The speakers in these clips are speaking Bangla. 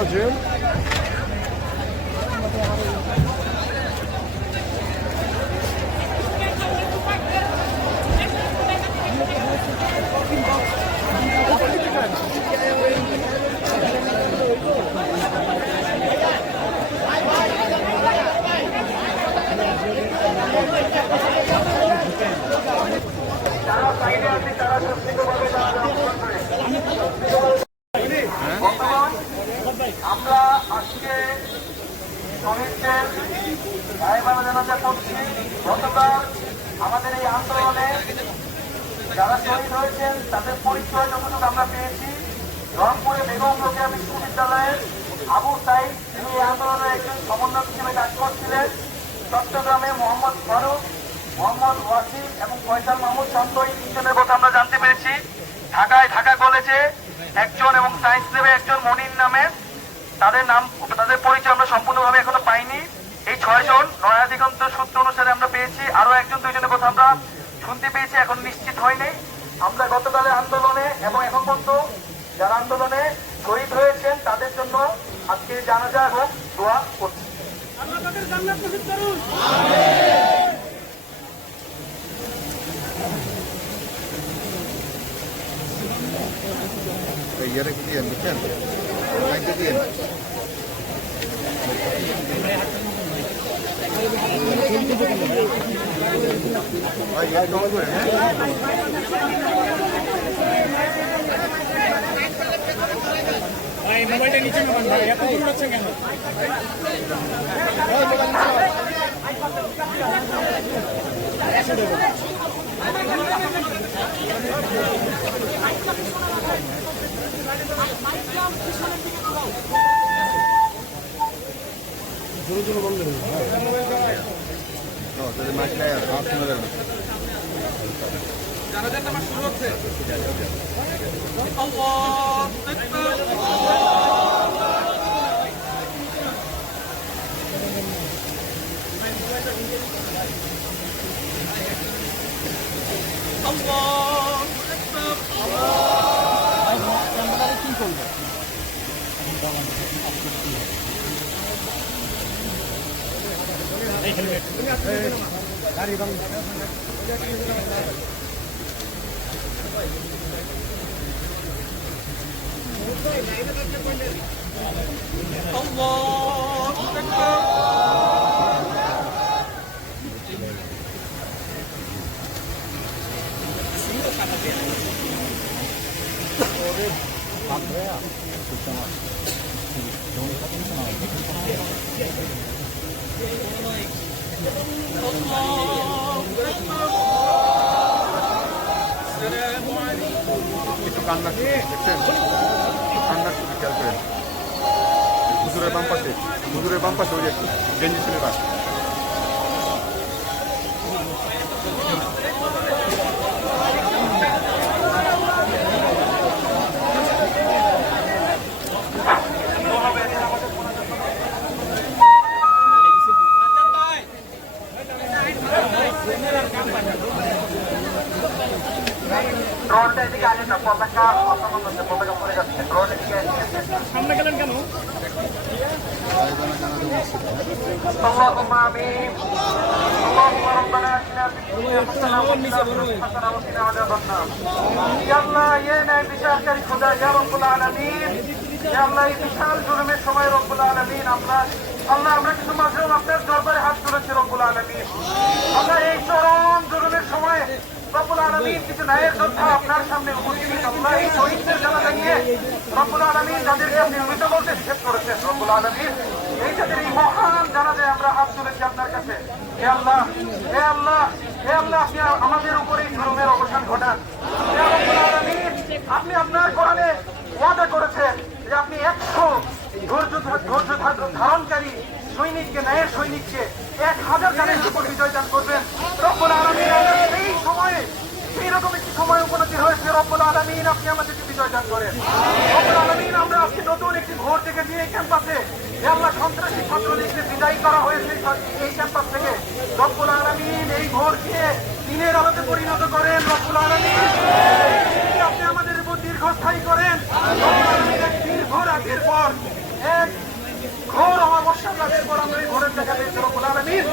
Roger. আমরা আজকে শহীদদের ভাইবানা জানাজা করছি। গতকাল আমাদের এই আন্দোলনে যারা শহীদ হয়েছেন তাদের পরিচয় যতটুকু আমরা পেয়েছি, রংপুরে বেগম রোকেয়া বিশ্ববিদ্যালয়ের আবু সাইদ, তিনি এই আন্দোলনের একজন সমন্বয়ক হিসেবে কাজ করছিলেন। চট্টগ্রামে মোহাম্মদ ফারুক, মোহাম্মদ ওয়াসিম এবং ফয়সাল মাহমুদ শান্ত, এই তিনজনের কথা আমরা জানতে পেরেছি। ঢাকায় ঢাকা কলেজে একজন এবং সায়েন্স ল্যাবে একজন মনির নামে, তাদের পরিচয় আমরা সম্পূর্ণভাবে এখনো পাইনি। এই 6 জন নয়া দিগন্ত সূত্র অনুসারে আমরা পেয়েছি। আরো একজন 2 জনের কথা আমরা শুনতে পেয়েছি, এখন নিশ্চিত হয়নি। আমরা গতকালের আন্দোলনে এবং এখন পর্যন্ত যারা আন্দোলনে শহীদ হয়েছেন তাদের জন্য আজকে জানাজা এবং দোয়া করছি। আল্লাহ তাদের জান্নাত নসিব করুন। Yere gidiyor mükemmel. Ben gidiyorum. Ay ya ne oluyor? Ay মোবাইলটা নিচে নামান ভাই, এত দূর যাচ্ছেন কেন? জোরে জোরে বন্ধ করুন। No, তাহলে মাছটা হাফ শুনে যাবে। জানাজার নামাজ শুরু হচ্ছে। আল্লাহু আকবার। একটু কান্না দেখছেন, কান্না একটু খেয়াল করেন। হুজুরের বাম পাশে ওই একটু গেঞ্জি ছেলে বাস। ড্রোনটা এদিকে আসেন না, পতাকা অসমান হচ্ছে, পতাকা পড়ে যাচ্ছে। ড্রোন এদিকে সামনে গেলেন কেন? اللهم آمين اللهم ربنا آتنا في الدنيا حسنة وفي الآخرة حسنة وقنا عذاب النار يا الله يا نبي بشارك خدا يا رب العالمين يا الله এই বিশাল জুলুমের সময় রব্বুল আলামিন আমরা কিছু মাঝেও আপনার দরবারে হাত তুলেছি রব্বুল আলামিন। আমরা এই চরম জুলুমের সময় রব্বুল আলামিন কিছু ন্যায়ের যোদ্ধা আপনার সামনে উপস্থিত। আমরা এই শহীদদের জানাজা নিয়ে রব্বুল আলামিন যাদেরকে আপনি মৃত বলতে নিষেধ করেছেন রব্বুল আলামিন, এই যাদের এই মহান জানাজায় আমরা হাত তুলেছি আপনার কাছে। হে আল্লাহ হে আল্লাহ হে আল্লাহ, আপনি আমাদের উপরে এই জুলুমের অবসান ঘটান। হে রব্বুল আলামিন, আপনি আপনার কোরআনে ওয়াদা করেছেন যে আপনি 100 ধৈর্য ধারণকারী সৈনিককে, ন্যায়ের সৈনিককে 1000 জানের উপর বিজয় দান করবেন রব্বুল আলামিন। এই সময়ে এইরকম একটি সময় উপলব্ধি হয়েছে রব্বুল আলামিন, আপনি আমাদেরকে বিজয় দান করেন রব্বুল আলামিন। আমরা আজকে নতুন একটি ভোর থেকে দিয়ে ক্যাম্পাসে আল্লাহ সন্ত্রাসী ছাত্রলীগকে বিদায় করা হয়েছে এই ক্যাম্পাস থেকে রব্বুল আলামিন, এই ভোরকে দিনের আলোতে পরিণত করেন রব্বুল আলামিন। আপনি আমাদের উপর দীর্ঘস্থায়ী করেন রব্বুল আলামিন। এক দীর্ঘ রাতের পর কাজের পর আমরা এই ভোরের দেখা পেয়েছি রব্বুল আলামিন।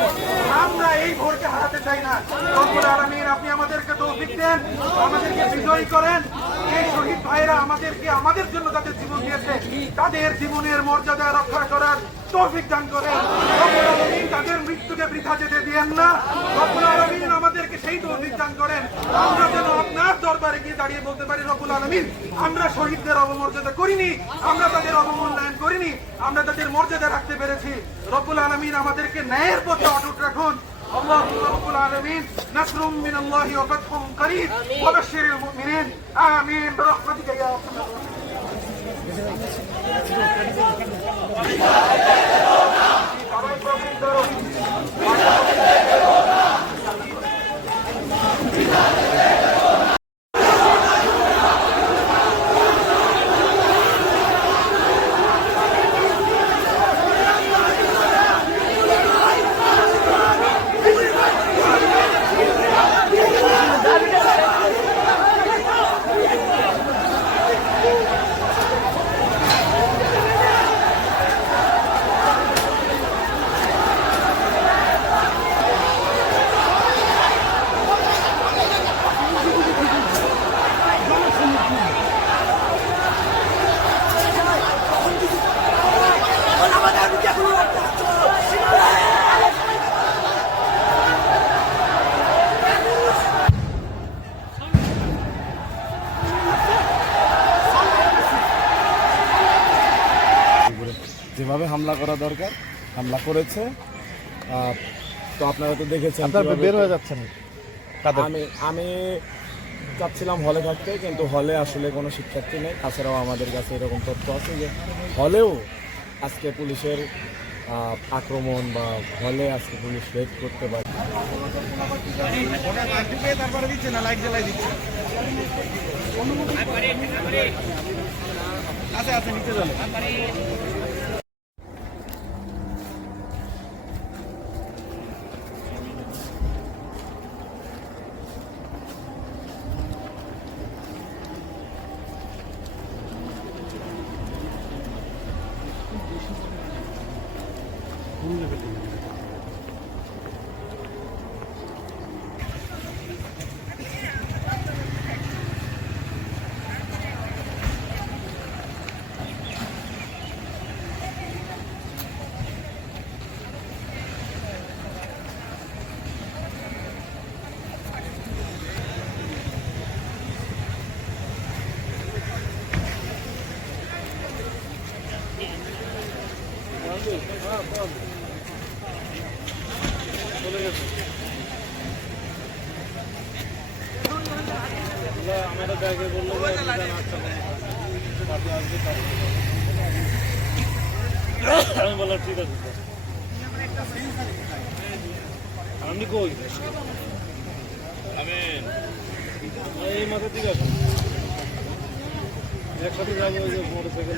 আমরা এই ভোরকে হারাতে চাই না রব্বুল আলামিন। আপনি আমাদেরকে তৌফিক দেন, আমাদেরকে বিজয়ী করেন। এই শহীদ ভাইরা আমাদের জন্য তাদের জীবন দিয়েছে, তাদের জীবনের মর্যাদা রক্ষা করার তৌফিক দান করেন রব্বুল আলামিন। তাদের মৃত্যুকে বৃথা যেতে দিয়েন না রব্বুল আলামিন। আমাদেরকে সেই তৌফিক দান করেন, আমরা যেন আপনার দরবারে গিয়ে দাঁড়িয়ে বলতে পারি রব্বুল আলামিন আমরা শহীদদের অবমর্যাদা করিনি, আমরা তাদের অবমূল্যায়ন করিনি, আমরা তাদের মর্যাদা রাখতে পেরেছি। রব্বুল আলামিন আমাদেরকে ন্যায়ের পথে অটুট রাখুন। اللهم رب العالمين نصر من الله وفتح قريب وبشر المؤمنين آمين برحمتك يا ارحم যেভাবে হামলা করা দরকার হামলা করেছে। তো আপনারা তো দেখেছেন আপনারা বের হয়ে যাচ্ছেন। আমি চাচ্ছিলাম হলে থাকতে, কিন্তু হলে আসলে কোনো শিক্ষার্থী নেই। তাছাড়াও আমাদের কাছে এরকম তথ্য আছে যে হলেও আজকে পুলিশের আক্রমণ বা হলে আজকে পুলিশ রেড করতে পারে। আমাদের ব্যাগে বললো আমি বললাম ঠিক আছে আপনি কই এই মাথা ঠিক আছে একসাথে যাবো মোটর সাইকেল